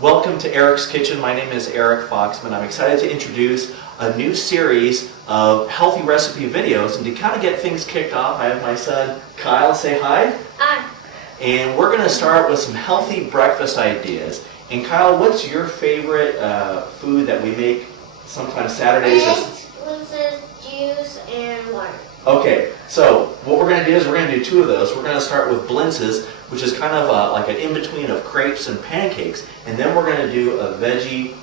Welcome to Eric's Kitchen. My name is Eric Foxman. I'm excited to introduce a new series of healthy recipe videos. And to kind of get things kicked off, I have my son Kyle. Say hi. Hi. And we're going to start with some healthy breakfast ideas. And Kyle, what's your favorite food that we make sometimes Saturdays? Eggs, juice, and water. Okay, so what we're going to do is we're going to do two of those. We're going to start with blintzes, which is kind of like an in-between of crepes and pancakes. And then we're going to do a veggie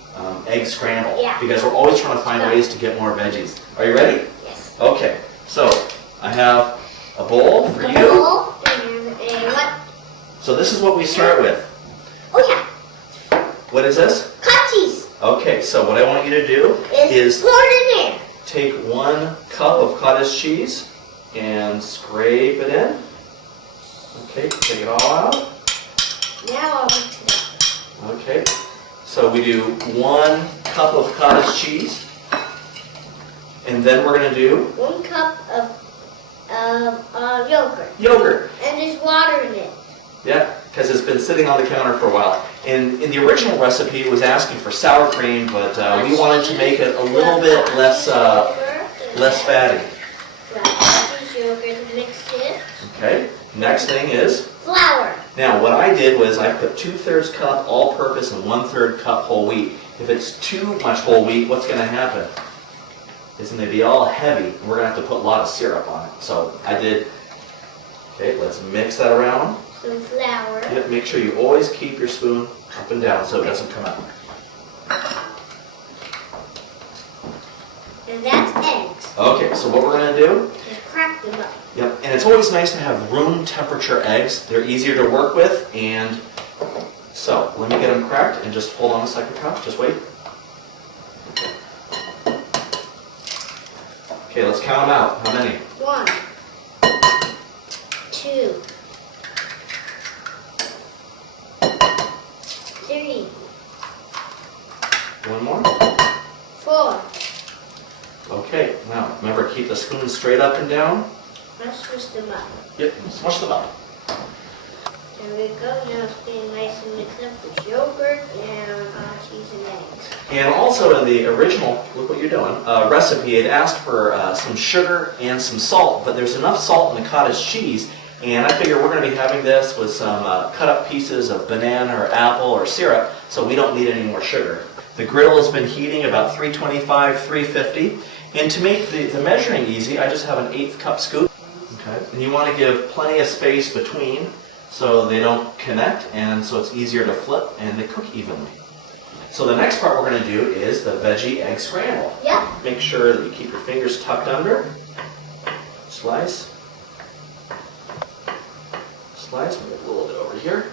egg scramble. Yeah. Because we're always trying to find ways to get more veggies. Are you ready? Yes. Okay, so I have a bowl for A you. bowl and a what? So this is what we start with. Oh yeah. What is this? Cottage cheese. Okay, so what I want you to do is pour it in there. take 1 cup of cottage cheese and scrape it in. Okay, take it all out. Now I'll mix it up. Okay, so we do 1 cup of cottage cheese, and then we're going to do 1 cup of yogurt. Yogurt. And there's water in it. Yeah, because it's been sitting on the counter for a while. And in the original recipe, it was asking for sour cream, but we wanted to make it a little bit less fatty. Yogurt, mix it. Okay, next thing is Flour. now what I did was I put 2/3 cup all-purpose and 1/3 cup whole wheat. If it's too much whole wheat, what's going to happen? It's going to be all heavy, and we're going to have to put a lot of syrup on it. So I did. Okay, let's mix that around. Some flour. Yep, make sure you always keep your spoon up and down so it doesn't come out. And that's eggs. Okay, so what we're going to do, Just crack them up. yep, and it's always nice to have room temperature eggs. They're easier to work with, and so let me get them cracked and just hold on a second, Kyle. Just wait. Okay, let's count them out. How many? 1, 2, 3, 1 more. 4. Okay, now remember, keep the spoon straight up and down. Let's switch them up. Yep, smush them up. There we go. Now it's getting nice and mixed up with yogurt and cheese and eggs. And also in the original, look what you're doing, recipe, it asked for some sugar and some salt, but there's enough salt in the cottage cheese, and I figure we're going to be having this with some cut up pieces of banana or apple or syrup, so we don't need any more sugar. The griddle has been heating about 325, 350, and to make the measuring easy, I just have an 1/8 cup scoop. Okay. And you want to give plenty of space between so they don't connect, and so it's easier to flip and they cook evenly. So the next part we're going to do is the veggie egg scramble. Yep. Make sure that you keep your fingers tucked under. Slice. Slice. Move a little bit over here.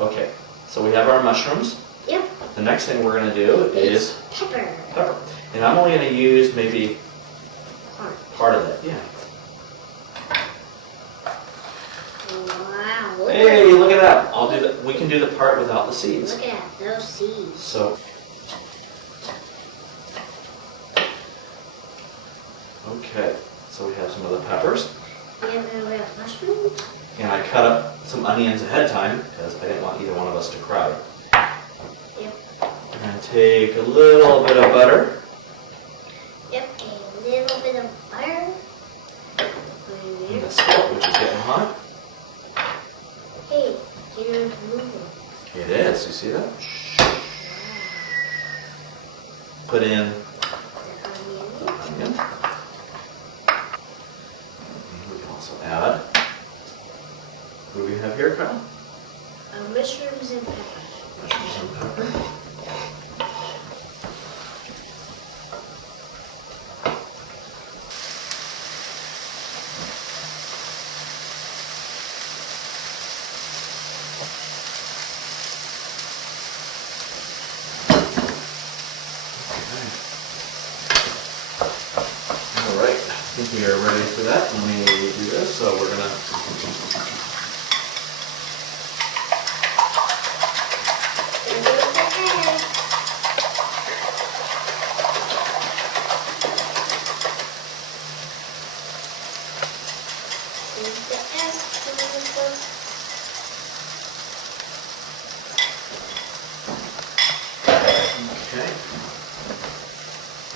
Okay. So we have our mushrooms. Yep. The next thing we're going to do is Pepper. pepper. And I'm only going to use maybe part of it. Yeah. Wow. Hey, look at that. I'll do that. We can do the part without the seeds. Look at those seeds. So, okay. So we have some of the peppers. Yep, and we have mushrooms. And I cut up some onions ahead of time because I didn't want either one of us to cry. Yep. And take a little bit of butter. Yep, a little bit of butter. And the salt, which is getting hot. Hey, it's moving. It is. You see that? Put in The onion. onion. And we can also add. What do we have here, Kyle? Mushrooms and pepper. Mushrooms and pepper. All right, I think we are ready for that. Let me do this. So we're gonna.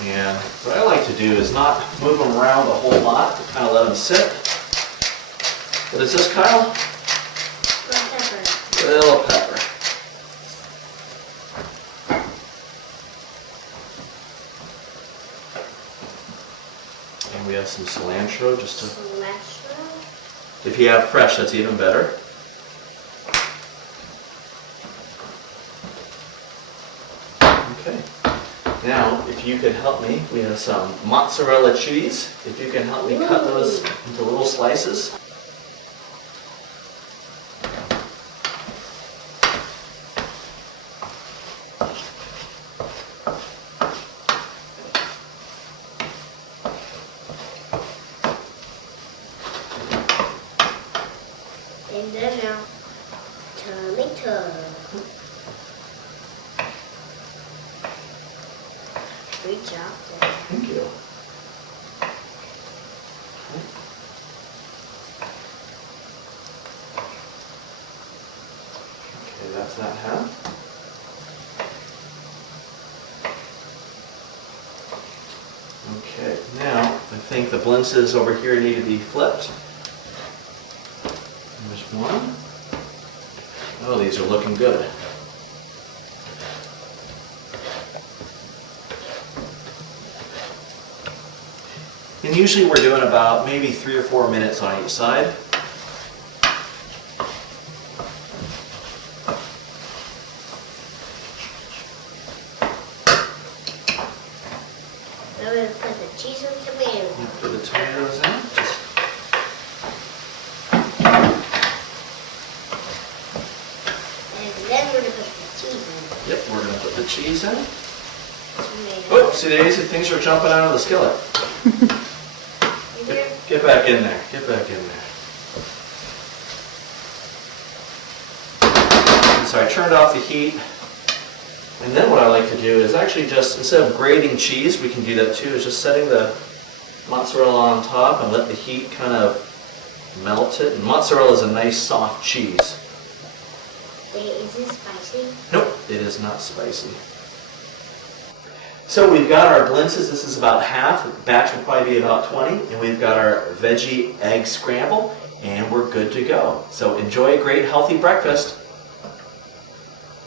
And what I like to do is not move them around a whole lot, kind of let them sit. What is this, Kyle? Pepper. Little pepper. And we have some cilantro, just to, Cilantro. if you have fresh, that's even better. Okay. Now, if you could help me, we have some mozzarella cheese. If you can help me cut those into little slices. And then now, tomato. Great job there. Thank you. Okay, that's that half. Okay, now I think the blintzes over here need to be flipped. There's one. Oh, these are looking good. And usually we're doing about maybe 3 or 4 minutes on each side. Now we're going to put the cheese and tomato. Put the tomatoes in. And then we're going to put the cheese in. Yep, we're going to put the cheese in. Tomato. Oopsie daisy, things are jumping out of the skillet. Get back in there. Get back in there. And so I turned off the heat. And then what I like to do is actually just, instead of grating cheese, we can do that too, is just setting the mozzarella on top and let the heat kind of melt it. And mozzarella is a nice soft cheese. Is this spicy? Nope, it is not spicy. So we've got our blintzes, this is about half, the batch will probably be about 20, and we've got our veggie egg scramble, and we're good to go. So enjoy a great healthy breakfast.